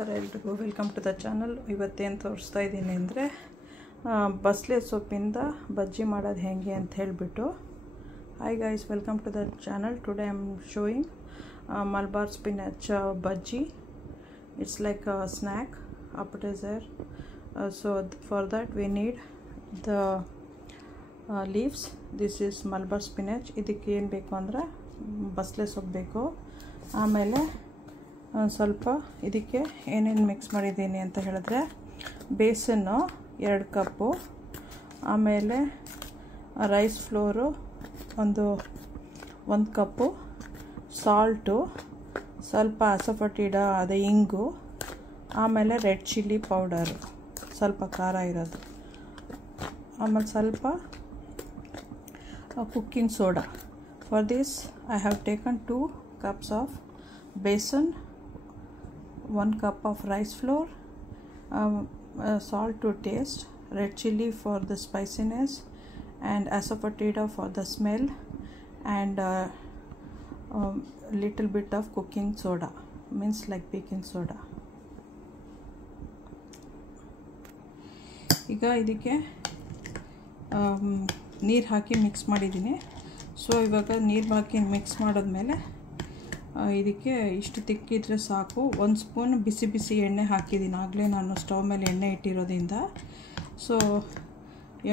ನಮಸ್ಕಾರ ಎಲ್ರಿಗೂ, welcome to the channel. ಇವತ್ತೇನು ತೋರಿಸ್ತಾ ಇದ್ದೀನಿ ಅಂದರೆ ಬಸಳೆ ಸೊಪ್ಪಿಂದ ಬಜ್ಜಿ ಮಾಡೋದು ಹೇಗೆ ಅಂತ ಹೇಳಿಬಿಟ್ಟು. Hi guys, welcome to the channel. Today I am showing Malabar spinach bajji. It's like a snack appetizer. So for that we need the leaves. This is Malabar spinach. ಇದಕ್ಕೆ ಏನು ಬೇಕು ಅಂದರೆ ಬಸಳೆ ಸೊಪ್ಪು ಬೇಕು. ಆಮೇಲೆ ಸ್ವಲ್ಪ ಇದಕ್ಕೆ ಏನೇನು ಮಿಕ್ಸ್ ಮಾಡಿದ್ದೀನಿ ಅಂತ ಹೇಳಿದ್ರೆ, ಬೇಸನ್ನು 2 ಕಪ್ಪು, ಆಮೇಲೆ ರೈಸ್ ಫ್ಲೋರು ಒಂದು ಕಪ್ಪು, ಸಾಲ್ಟು, ಸ್ವಲ್ಪ ಅಸಫಟಿಡ ಅದೇ ಇಂಗು, ಆಮೇಲೆ ರೆಡ್ ಚಿಲ್ಲಿ ಪೌಡರು ಸ್ವಲ್ಪ ಖಾರ ಇರೋದು, ಆಮೇಲೆ ಸ್ವಲ್ಪ cooking soda. For this I have taken 2 cups of besan, 1 cup of rice flour, salt to taste, red chili for the spiciness, and asafoetida for the smell, and little bit of cooking soda, means like baking soda. ಈಗ ಇದಕ್ಕೆ ನೀರು ಹಾಕಿ mix ಮಾಡಿದ್ದೀನಿ. So ಇವಾಗ ನೀರು ಹಾಕಿ mix ಮಾಡಿದ್ಮೇಲೆ ಇದಕ್ಕೆ ಇಷ್ಟು ತಿಕ್ಕಿದ್ರೆ ಸಾಕು. 1 ಸ್ಪೂನ್ ಬಿಸಿ ಎಣ್ಣೆ ಹಾಕಿದ್ದೀನಿ. ಆಗಲೇ ನಾನು ಸ್ಟವ್ ಮೇಲೆ ಎಣ್ಣೆ ಇಟ್ಟಿರೋದ್ರಿಂದ. ಸೊ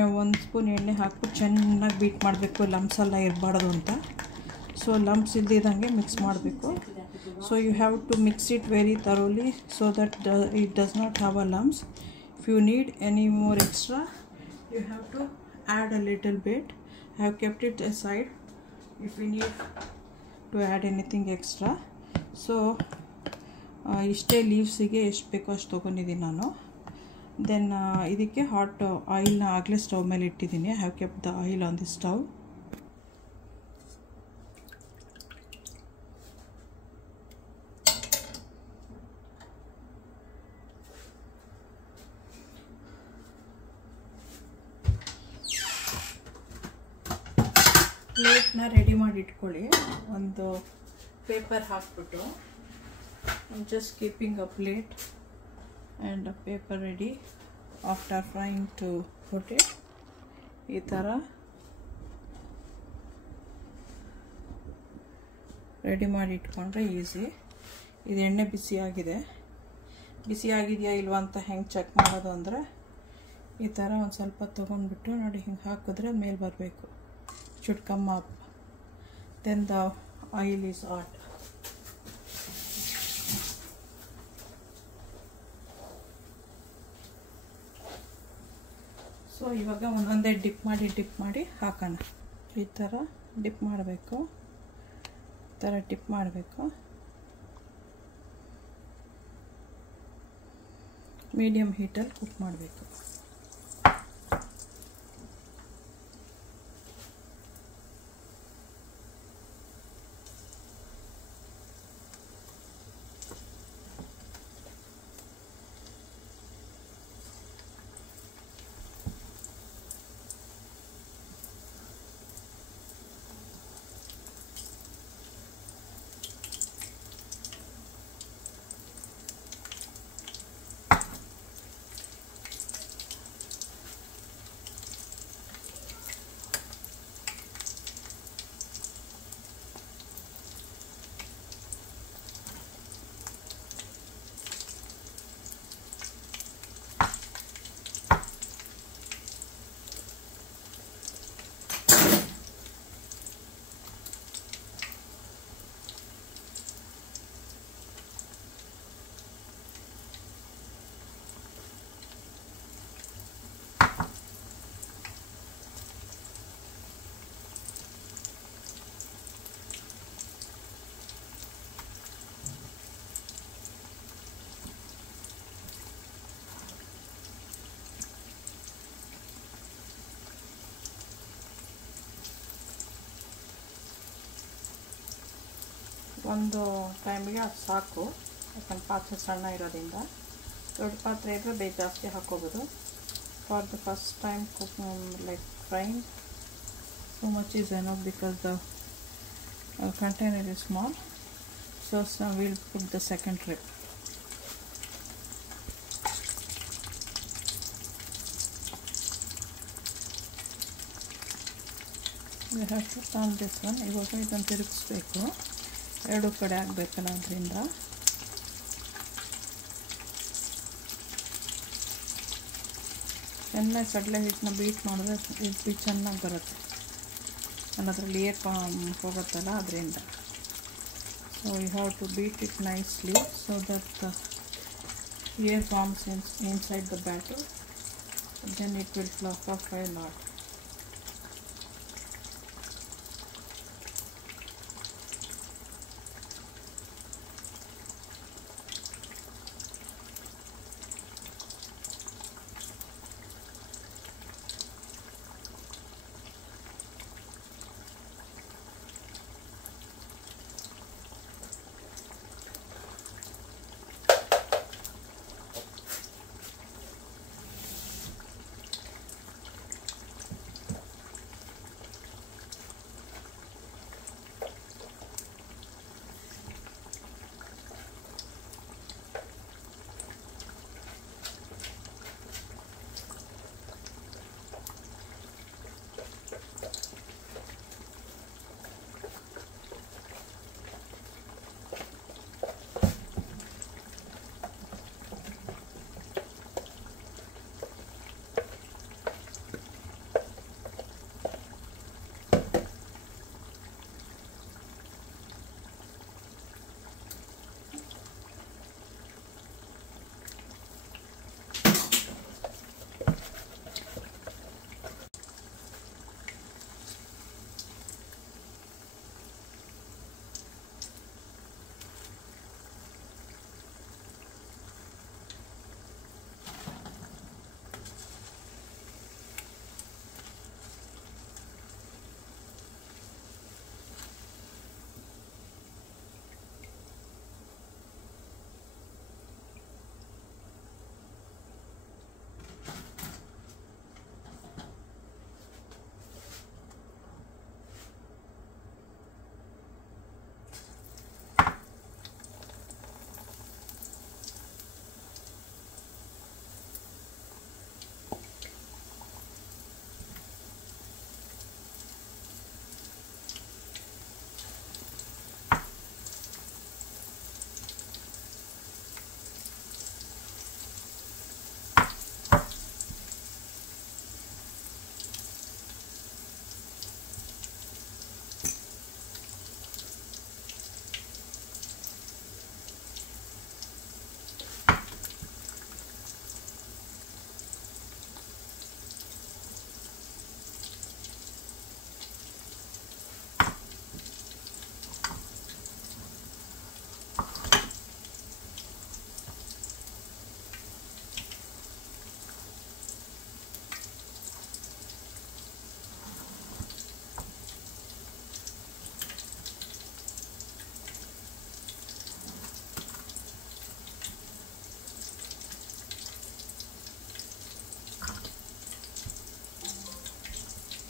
1 ಸ್ಪೂನ್ ಎಣ್ಣೆ ಹಾಕ್ಬಿಟ್ಟು ಚೆನ್ನಾಗಿ ಬೀಟ್ ಮಾಡಬೇಕು, ಲಂಪ್ಸ್ ಎಲ್ಲ ಇರಬಾರ್ದು ಅಂತ. ಸೊ ಲಂಪ್ಸ್ ಇಲ್ದಿದ್ದಂಗೆ ಮಿಕ್ಸ್ ಮಾಡಬೇಕು. So you have to mix it very thoroughly so that it does not have a lumps. If you need any more extra, you have to add a little bit. I have kept it aside if we need to add anything extra. So ಇಷ್ಟೇ ಲೀವ್ಸಿಗೆ ಎಷ್ಟು ಬೇಕೋ ಅಷ್ಟು ತೊಗೊಂಡಿದ್ದೀನಿ ನಾನು. Then ಇದಕ್ಕೆ hot ಆಯಿಲ್ನ ಆಗಲೇ stove ಮೇಲೆ ಇಟ್ಟಿದ್ದೀನಿ. I have kept the oil on the stove. ಪ್ಲೇಟ್ನ ರೆಡಿ ಮಾಡಿ ಇಟ್ಕೊಳ್ಳಿ. ಒಂದು ಪೇಪರ್ ಹಾಕ್ಬಿಟ್ಟು, just keeping a plate and a paper ready after frying to put it. ಈ ಥರ ರೆಡಿ ಮಾಡಿ ಇಟ್ಕೊಂಡ್ರೆ ಈಸಿ. ಇದು ಎಣ್ಣೆ ಬಿಸಿಯಾಗಿದೆಯಾ ಇಲ್ವಾ ಅಂತ ಹೆಂಗೆ ಚೆಕ್ ಮಾಡೋದು ಅಂದರೆ, ಈ ಥರ ಒಂದು ಸ್ವಲ್ಪ ತೊಗೊಂಡ್ಬಿಟ್ಟು ನೋಡಿ, ಹಿಂಗೆ ಹಾಕಿದ್ರೆ ಮೇಲೆ ಬರಬೇಕು. Should come up, then the oil is hot. So ಇವಾಗ ಒಂದೊಂದೇ ಡಿಪ್ ಮಾಡಿ ಹಾಕೋಣ. ಈ ಥರ ಡಿಪ್ ಮಾಡಬೇಕು, ಈ ಥರ ಡಿಪ್ ಮಾಡಬೇಕು. ಮೀಡಿಯಮ್ ಹೀಟಲ್ಲಿ ಕುಕ್ ಮಾಡಬೇಕು. ಒಂದು ಟೈಮಿಗೆ ಅದು ಸಾಕು, ಯಾಕಂದ್ರೆ ಪಾತ್ರೆ ಸಣ್ಣ ಇರೋದ್ರಿಂದ. ದೊಡ್ಡ ಪಾತ್ರೆ ಇದ್ದರೆ ಬೇಗ ಜಾಸ್ತಿ ಹಾಕೋಬೋದು. For the first time like frying, so much is enough because the container is small. So we'll put the second trip. We have to turn this one. ಇವಾಗ ಇದನ್ನು ತಿರುಗಿಸ್ಬೇಕು, ಎರಡು ಕಡೆ ಆಗಬೇಕಲ್ಲ ಅದರಿಂದ. ಚೆನ್ನಾಗಿ ಕಡಲೆ ಹಿಟ್ಟನ್ನ ಬೀಟ್ ಮಾಡಿದ್ರೆ ಇದು ಚೆನ್ನಾಗಿ ಬರುತ್ತೆ, ಅದರಲ್ಲಿ ಏರ್ ಹೋಗುತ್ತಲ್ಲ ಅದರಿಂದ. So you have to beat it nicely so that the air forms inside the batter, then it will fluff up a lot.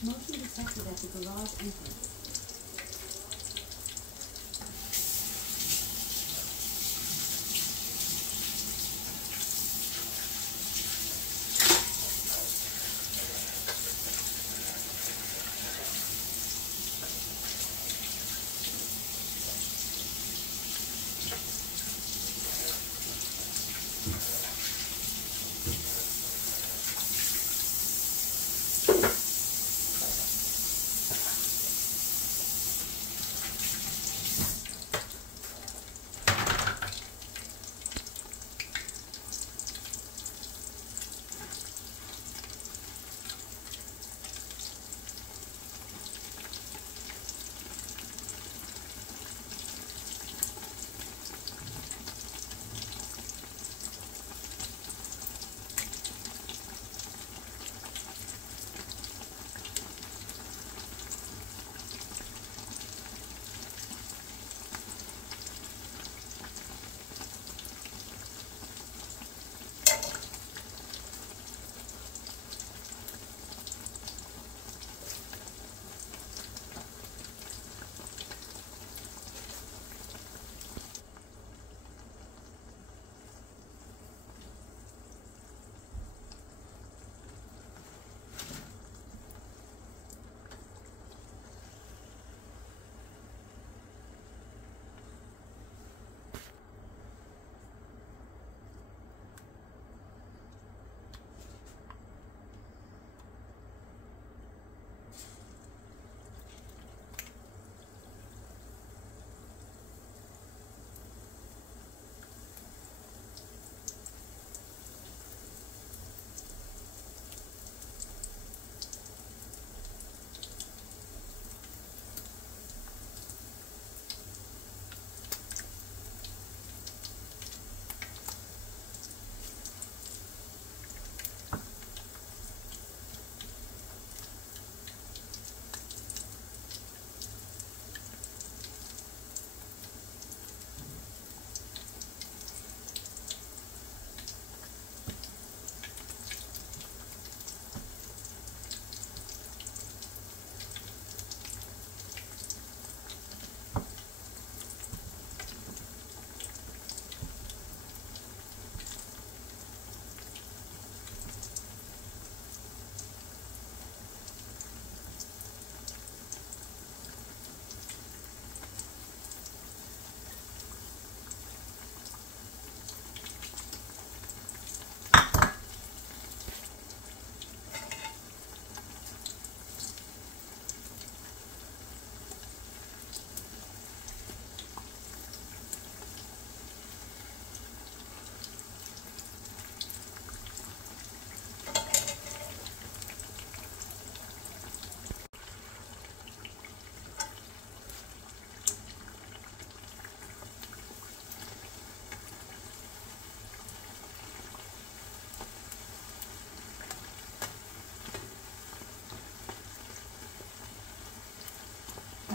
Motion detected at the garage entrance.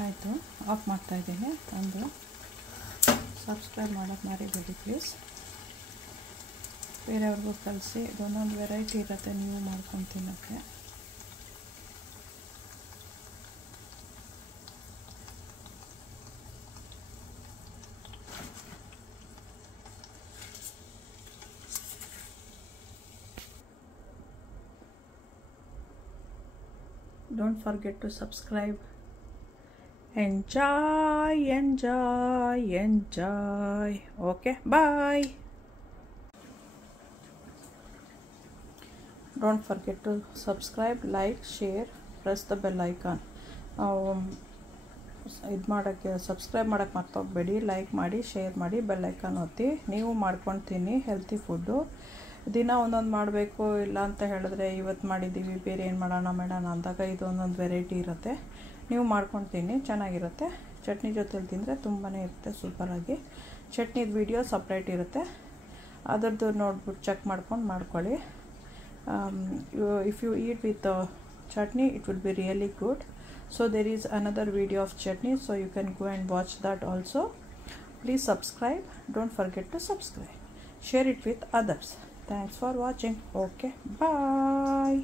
ಆಯಿತು, ಆಫ್ ಮಾಡ್ತಾಯಿದ್ದೀನಿ. ತಂದು ಸಬ್ಸ್ಕ್ರೈಬ್ ಮಾಡೋಕ್ಕೆ ಮರಿಬೇಡಿ please. ಬೇರೆಯವ್ರಿಗೂ ಕಲಿಸಿ. ಇದೊಂದೊಂದು variety ಇರುತ್ತೆ ನೀವು ಮಾಡ್ಕೊಂಡು ತಿನ್ನೋಕ್ಕೆ. Don't forget to subscribe. Enjoy, enjoy, enjoy. Okay, bye. Don't forget to subscribe, like, share, press the bell icon. ಇದು ಮಾಡೋಕ್ಕೆ ಸಬ್ಸ್ಕ್ರೈಬ್ ಮಾಡೋಕ್ಕೆ ಮರ್ತೋಗ್ಬೇಡಿ. ಲೈಕ್ ಮಾಡಿ, ಶೇರ್ ಮಾಡಿ, ಬೆಲ್ ಐಕಾನ್ ಒತ್ತಿ. ನೀವು ಮಾಡ್ಕೊಂಡು ತಿನ್ನಿ ಹೆಲ್ತಿ ಫುಡ್ಡು. ದಿನ ಒಂದೊಂದು ಮಾಡಬೇಕು ಇಲ್ಲ ಅಂತ ಹೇಳಿದ್ರೆ ಇವತ್ತು ಮಾಡಿದ್ದೀವಿ ಬೇರೆ ಏನು ಮಾಡೋಣ ಅಂದಾಗ ಇದು ಒಂದೊಂದು ವೆರೈಟಿ ಇರುತ್ತೆ. ನೀವು ಮಾಡ್ಕೊಂಡು ತಿನ್ನಿ, ಚೆನ್ನಾಗಿರುತ್ತೆ. ಚಟ್ನಿ ಜೊತೆಲಿ ತಿಂದರೆ ತುಂಬಾ ಇರುತ್ತೆ ಸೂಪರಾಗಿ. ಚಟ್ನಿದು ವಿಡಿಯೋ ಸಪ್ರೇಟ್ ಇರುತ್ತೆ, ಅದರದ್ದು ನೋಡ್ಬಿಟ್ಟು ಚೆಕ್ ಮಾಡ್ಕೊಂಡು ಮಾಡ್ಕೊಳ್ಳಿ. If you eat with chutney it will be really good. So there is another video of chutney, so you can go and watch that also. Please subscribe. Don't forget to subscribe. Share it with others. Thanks for watching. Okay, bye.